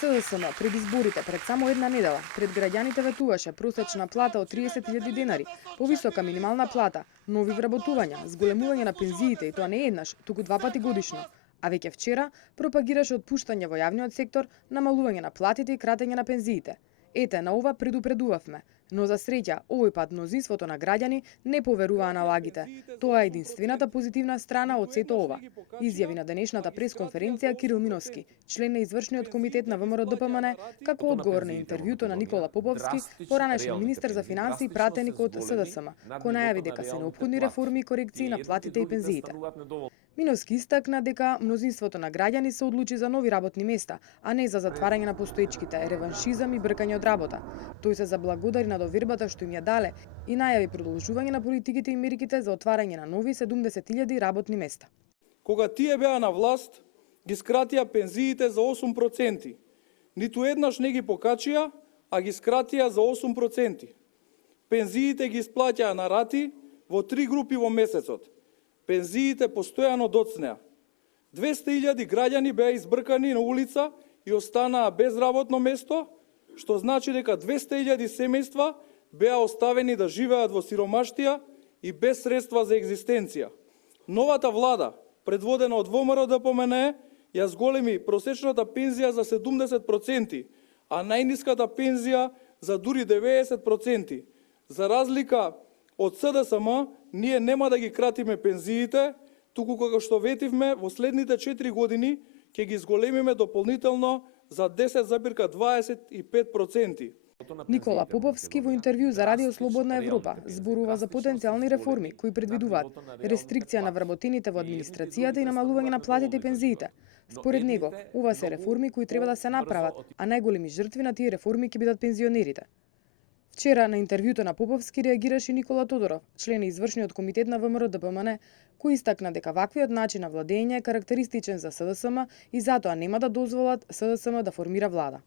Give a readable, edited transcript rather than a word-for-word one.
СДСМ пред изборите пред само една недела пред граѓаните ветуваше просечна плата од 30.000 денари, повисока минимална плата, нови вработувања, зголемување на пензиите и тоа не еднаш, туку 2 пати годишно. А веќе вчера пропагираше отпуштање во јавниот сектор, намалување на платите и кратење на пензиите. Ете, на ова предупредувавме, но за среќа, овој пат мнозинството на граѓани не поверуваа на лагите. Тоа е единствената позитивна страна од сето ова, изјави на денешната пресконференција Кирил Миновски, член на извршниот комитет на ВМРО-ДПМН, како одговор на интервјуто на Никола Поповски, поранешен министер за финансии и пратеник од СДСМ, кој најави дека се неопходни реформи и корекции на платите и пензиите. Миновски истакна дека мнозинството на граѓани се одлучи за нови работни места, а не за затварање на постоечките, реваншизам и бркање од работа. Тој се заблагодари на довербата што им ја дале и најави продолжување на политиките и мерките за отварање на нови 70.000 работни места. Кога тие беа на власт, ги скратија пензиите за 8%. Ниту еднаш не ги покачија, а ги скратија за 8%. Пензиите ги исплаќаа на рати во 3 групи во месецот. Пензиите постојано доцнеа. 200.000 граѓани беа избркани на улица и останаа без работно место, што значи дека 200.000 семејства беа оставени да живеат во сиромаштија и без средства за екзистенција. Новата влада, предводена од ВМРО-ДПМН, ја зголеми просечната пензија за 70%, а најниската пензија за дури 90%. За разлика од СДСМ, ние нема да ги кратиме пензиите, туку како што ветивме во следните 4 години ќе ги зголемиме дополнително за 10,25%. Никола Поповски во интервју за Радио Слободна Европа зборува за потенцијални реформи кои предвидуваат рестрикција на вработените во администрацијата и намалување на платите и пензиите. Според него, ова се реформи кои треба да се направат, а најголеми жртви на тие реформи ќе бидат пензионерите. Вчера на интервјуто на Поповски реагираше Никола Тодоров, член на извршниот комитет на ВМРО-ДПМН, кој истакна дека ваквиот начин на владење е карактеристичен за СДСМ и затоа нема да дозволат СДСМ да формира влада.